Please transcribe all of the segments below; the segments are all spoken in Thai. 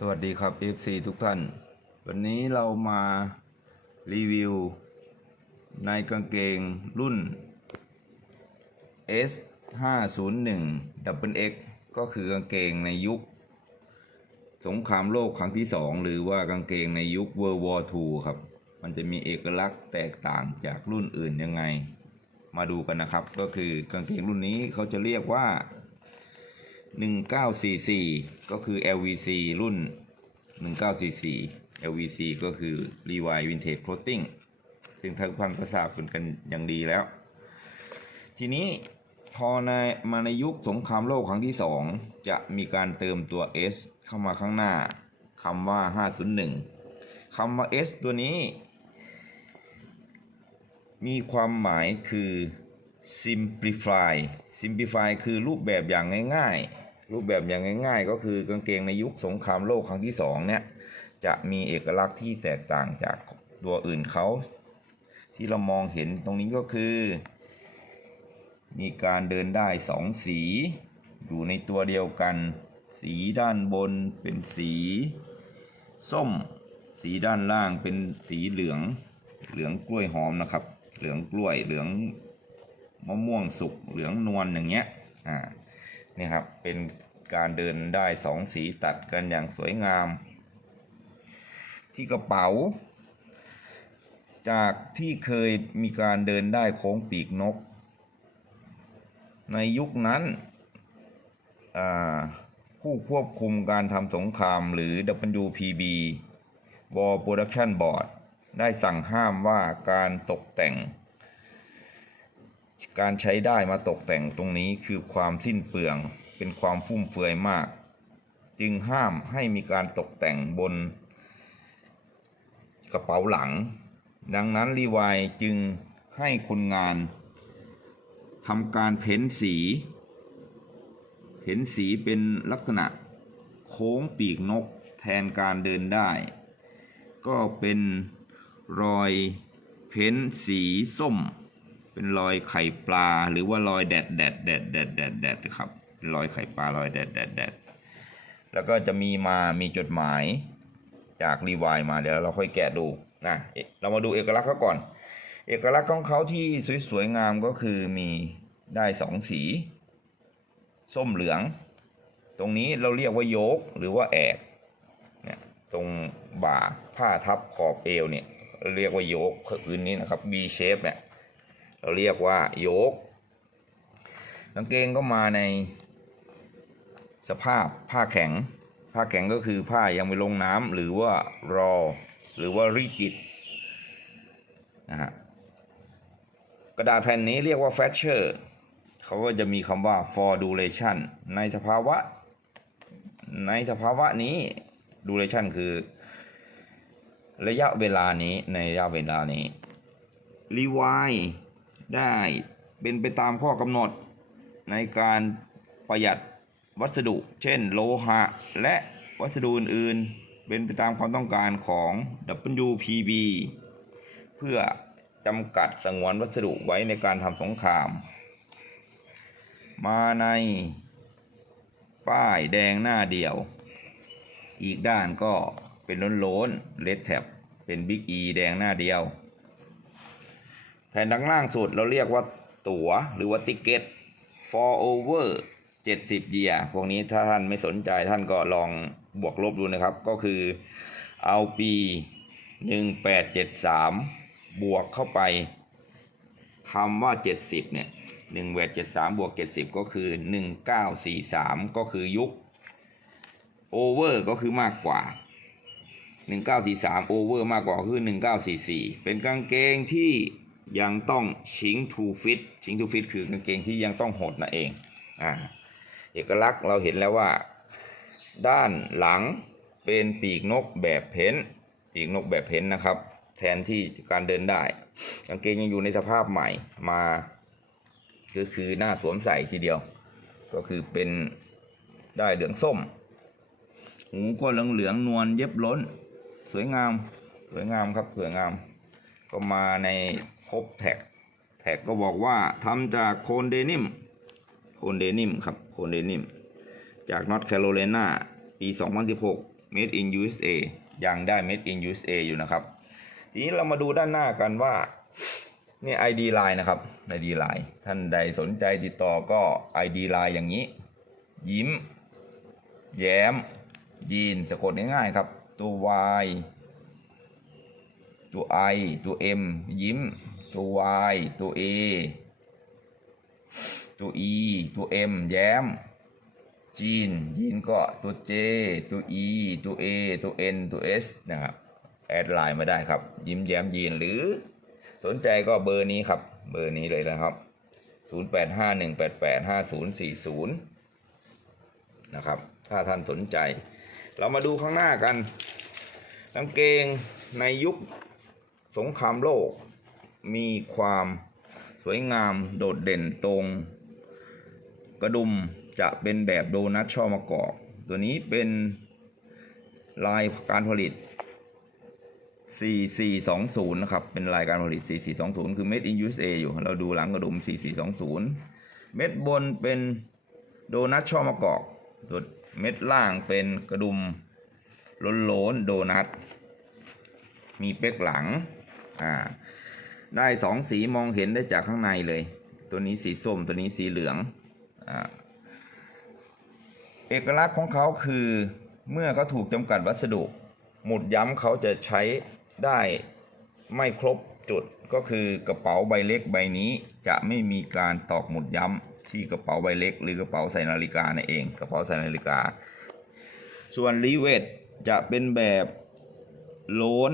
สวัสดีครับ FC ทุกท่าน วันนี้เรามารีวิว ในกางเกงรุ่น S 5 0 1 Double X ก็คือกางเกงในยุค สงครามโลกครั้งที่สองหรือว่ากางเกงในยุค World War II ครับ มันจะมีเอกลักษณ์แตกต่างจากรุ่นอื่นยังไง มาดูกันนะครับ ก็คือกางเกงรุ่นนี้เขาจะเรียกว่า 1944 ก็คือ LVC รุ่น 1944 LVC ก็คือ Levi Vintage Clothing ซึ่งทุกท่านก็ทราบกันกันอย่างดีแล้ว ทีนี้พอในมาในยุคสงครามโลกครั้งที่สองจะมีการเติมตัว S เข้ามาข้างหน้าคำว่า 501 คำว่า S ตัวนี้ มีความหมายคือ simplify simplify คือรูปแบบอย่างง่าย ๆ รูปแบบอย่างง่าย ๆ ก็คือกางเกงในยุคสงครามโลกครั้งที่สองเนี่ยจะมีเอกลักษณ์ที่แตกต่างจากตัวอื่นเขา ที่เรามองเห็นตรงนี้ก็คือ มีการเดินได้สองสี อยู่ในตัวเดียวกัน สีด้านบนเป็นสี ส้ม สีด้านล่างเป็นสีเหลือง เหลืองกล้วยหอมนะครับ เหลืองกล้วยเหลืองมะม่วงสุกเหลืองนวลอย่างเงี้ยอ่า นี่ครับเป็นการเดินได้สองสีตัดกันอย่างสวยงาม ที่กระเป๋า จากที่เคยมีการเดินได้โค้งปีกนก ในยุคนั้นผู้ควบคุมการทำสงครามหรือ WPB War Production Board ได้สั่งห้ามว่าการตกแต่ง การใช้ได้มาตกแต่งตรงนี้คือความสิ้นเปลืองเป็นความฟุ่มเฟือยมาก จึงห้ามให้มีการตกแต่งบนกระเป๋าหลัง ดังนั้นรีวายจึงให้คนงานทำการเพ้นสี เพ้นสีเป็นลักษณะโค้งปีกนกแทนการเดินได้ ก็เป็นรอยเพ้นสีส้ม เป็นรอยไข่ปลาหรือว่ารอยแดดแดดแดดแดดแดดแดดครับรอยไข่ปลารอยแดดแดดแดดแล้วก็จะมีมามีจดหมายจากรีวายมาเดี๋ยวเราค่อยแกะดูนะเรามาดูเอกลักษณ์เขาก่อน เอกลักษณ์ของเขาที่สวยๆงามก็คือมีได้สองสี ส้มเหลือง ตรงนี้เราเรียกว่าโยกหรือว่าแอกเนี่ยตรงบ่าผ้าทับขอบเอวเนี่ยเราเรียกว่าโยกพื้นนี้นะครับ B shape เนี่ย เราเรียกว่าโยกกางเกงก็มาในสภาพผ้าแข็ง ผ้าแข็งก็คือผ้ายังไม่ลงน้ำหรือว่ารอ หรือว่าริกิดนะฮะกระดาษแผ่นนี้เรียกว่า f a t c h e r เขาก็จะมีคำว่า for duration ในสภาวะ ในสภาวะนี้ duration คือ ระยะเวลานี้ในระยะเวลานี้รีวาย ได้เป็นไปตามข้อกำหนดในการประหยัดวัสดุ เช่นโลหะ และวัสดุอื่นๆ เป็นไปตามความต้องการของ WPB เพื่อจำกัดสงวนวัสดุไว้ในการทำสงคราม มาในป้ายแดงหน้าเดียว อีกด้านก็เป็นล้นๆเลดแท็บเป็นบิ๊กอีแดงหน้าเดียว ผ่นด้านล่างสุดเราเรียกว่าตั๋วหรือว่าติเกต for over 70 year พวกนี้ถ้าท่านไม่สนใจท่านก็ลองบวกลบดูนะครับ ก็คือเอาปี 1873 บวกเข้าไปคำว่า 70 เนี่ย1แวด73 บวก 70 ก็คือ 1943 ก็คือยุค over ก็คือมากกว่า 1943 over มากกว่าคือ 1944 เป็นกางเกงที่ ยังต้องชิงทูฟิตชิงทูฟิตคือกางเกงที่ยังต้องหดนั่นเองอ่าเอกลักษณ์เราเห็นแล้วว่า ด้านหลังเป็นปีกนกแบบเพ้นท์ปีกนกแบบเพ้นท์นะครับ แทนที่การเดินได้กางเกงยังอยู่ในสภาพใหม่มาก็คือหน้าสวมใส่ทีเดียว ก็คือเป็นได้เหลืองส้ม หูก็เหลืองเหลืองนวลเย็บล้น สวยงาม สวยงามครับสวยงาม ก็มาใน ครบแท็ก แท็กก็บอกว่าทำจากโคนเดนิม โคนเดนิมครับ โคนเดนิม จากนอตแคโรไลนาปี 2016 made in USA ยังได้ made in USA อยู่นะครับ ทีนี้เรามาดูด้านหน้ากันว่านี่ ID Line นะครับ ID Line ท่านใดสนใจติดต่อก็ ID Line อย่างนี้ ยิ้ม แย้ม ยีนสะกดง่ายๆครับ ตัว Y ตัว I ตัว M ยิ้ม ตัว Y ตัว A ตัว E ตัว M แย้ม จีน ยีนก็ตัว J ตัว E ตัว A ตัว N ตัว S นะครับ แอดไลน์มาได้ครับ ยิ้มแย้มยีนหรือ สนใจก็เบอร์นี้ครับ เบอร์นี้เลยนะครับ 0851885040 นะครับ ถ้าท่านสนใจ เรามาดูข้างหน้ากันกางเกงในยุคสงครามโลก มีความสวยงามโดดเด่นตรง กระดุมจะเป็นแบบโดนัทช่อมะกอก ตัวนี้เป็นลายการผลิต 4420 นะครับ เป็นรายการผลิต 4420 คือ made in USA อยู่ เราดูหลังกระดุม 4420 เม็ดบนเป็นโดนัทช่อมะกอกตัวเม็ดล่างเป็นกระดุมโล้นๆโดนัท มีเป๊กหลัง อ่า ได้สองสีมองเห็นได้จากข้างในเลย ตัวนี้สีส้มตัวนี้สีเหลืองอ่าเอกลักษณ์ของเขาคือเมื่อเขาถูกจำกัดวัสดุ หมุดย้ำเขาจะใช้ได้ไม่ครบจุดก็คือกระเป๋าใบเล็กใบนี้จะไม่มีการตอกหมุดย้ำที่กระเป๋าใบเล็ก หรือกระเป๋าใส่นาฬิกานั่นเองกระเป๋าใส่นาฬิกา ส่วนรีเวทจะเป็นแบบโล้น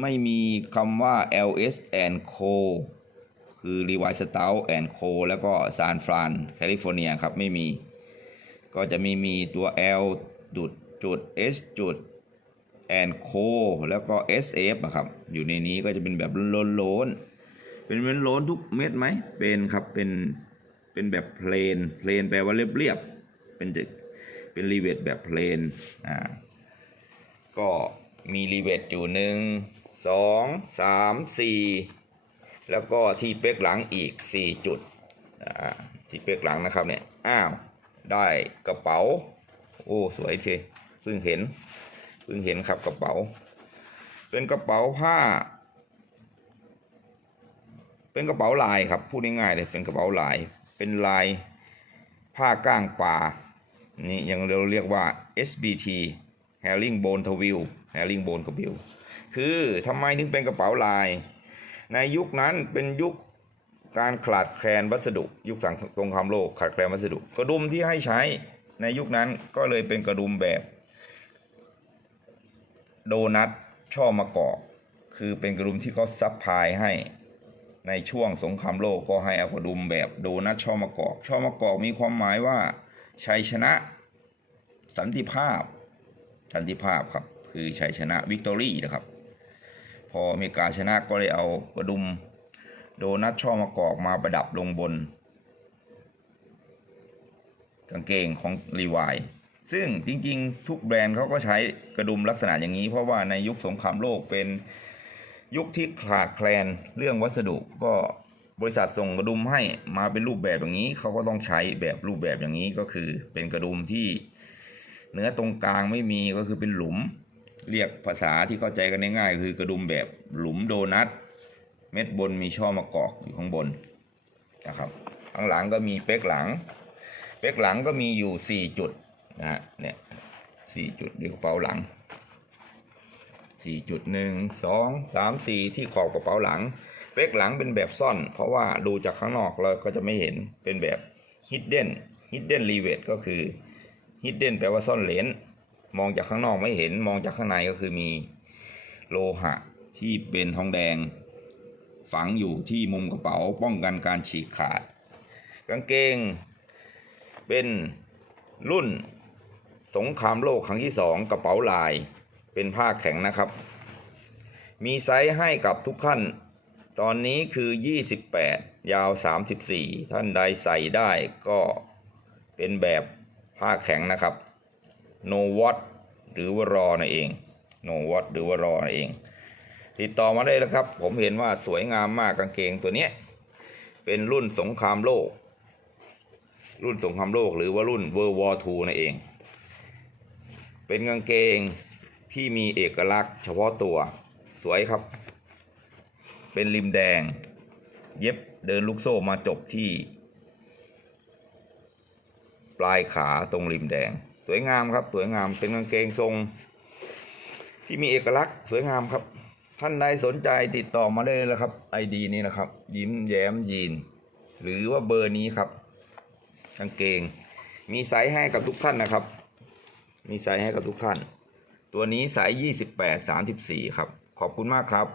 ไม่มีคำว่า LS and Co คือ Levi Strauss and Co แล้วก็ San Fran California ครับ ไม่มี ก็จะมีมีตัว L จุดจุด S จุด and Co แล้วก็ SF อะครับ อยู่ในนี้ก็จะเป็นแบบโล้นเป็นเม็ดโล้นทุกเม็ดไหม เป็นครับเป็นเป็นแบบเพลนเพลนแปลว่าเรียบๆเป็นจะเป็นรีเวทแบบเพลนอ่าก็มีรีเวทอยู่หนึ่ง สองสามสี่แล้วก็ที่เป๊กหลังอีกสี่จุดที่เป๊กหลังนะครับเนี่ยอ้าวได้กระเป๋า โอ้สวยเชเพิ่งเห็นเพิ่งเห็นครับกระเป๋า เป็นกระเป๋าผ้า เป็นกระเป๋าลายครับพูดง่ายๆเลยเป็นกระเป๋าลาย เป็นลายผ้าก้างปลานี่ยังเราเรียกว่า SBT Herringbone t w i l Herringbone t w i l คือทำไมถึงเป็นกระเป๋าลาย ในยุคนั้นเป็นยุคการขาดแคลนวัสดุ ยุคสงครามโลกขาดแคลนวัสดุ กระดุมที่ให้ใช้ในยุคนั้นก็เลยเป็นกระดุมแบบ โดนัทช่อมะกอกคือเป็นกระดุมที่เขาซัพพลายให้ในช่วงสงครามโลกก็ให้เอากระดุมแบบโดนัทช่อมะกอก ช่อมะกอกมีความหมายว่าชัยชนะสันติภาพ สันติภาพครับ คือชัยชนะวิกตอรี่นะครับ พออเมริกาชนะก็เลยเอากระดุมโดนัทช่อมะกอกมาประดับลงบน กางเกงของรีวายซึ่งจริงๆ ทุกแบรนด์เขาก็ใช้กระดุมลักษณะอย่างนี้ เพราะว่าในยุคสงครามโลกเป็นยุคที่ขาดแคลนเรื่องวัสดุก็บริษัทส่งกระดุมให้มาเป็นรูปแบบอย่างนี้เขาก็ต้องใช้แบบรูปแบบอย่างนี้ก็คือเป็นกระดุมที่เนื้อตรงกลางไม่มีก็คือเป็นหลุม เรียกภาษาที่เข้าใจกันง่ายๆคือกระดุมแบบหลุมโดนัทเม็ดบนมีช่อมะกอกอยู่ข้างบนนะครับข้างหลังก็มีเป๊กหลัง เป๊กหลังก็มีอยู่สี่จุดนะฮะเนี่ยสี่จุดในกระเป๋าหลังสี่จุดหนึ่งสองสามสี่ที่ขอบกระเป๋าหลัง เป๊กหลังเป็นแบบซ่อน เพราะว่าดูจากข้างนอกเราก็จะไม่เห็นเป็นแบบ hidden hidden r e v e t ก็คือ hidden แปลว่าซ่อนเลน มองจากข้างนอกไม่เห็นมองจากข้างในก็คือมีโลหะที่เป็นทองแดง ฝังอยู่ที่มุมกระเป๋าป้องกันการฉีกขาด กางเกง เป็นรุ่นสงครามโลกครั้งที่สองกระเป๋าลายเป็นผ้าแข็งนะครับ มีไซส์ให้กับทุกท่าน ตอนนี้คือ 28 ยาว 34 ท่านใดใส่ได้ก็เป็นแบบผ้าแข็งนะครับ no watt หรือว่ารอนั่นเอง no watt หรือว่ารอนั่นเอง ติดต่อมาได้แล้วครับ ผมเห็นว่าสวยงามมากกางเกงตัวเนี้ยเป็นรุ่นสงครามโลก รุ่นสงครามโลกหรือว่ารุ่น World War II นั่นเอง เป็นกางเกงที่มีเอกลักษณ์เฉพาะตัวสวยครับ เป็นริมแดง เย็บเดินลูกโซ่มาจบที่ ปลายขาตรงริมแดง สวยงามครับ สวยงามเป็นกางเกงทรง ที่มีเอกลักษณ์สวยงามครับ ท่านใดสนใจติดต่อมาได้เลยนะครับไอดีนี้นะครับ ยิ้มแย้มยีน หรือว่าเบอร์นี้ครับกางเกง มีไซส์ให้กับทุกท่านนะครับ มีไซส์ให้กับทุกท่าน ตัวนี้ไซส์28 34ครับ ขอบคุณมากครับ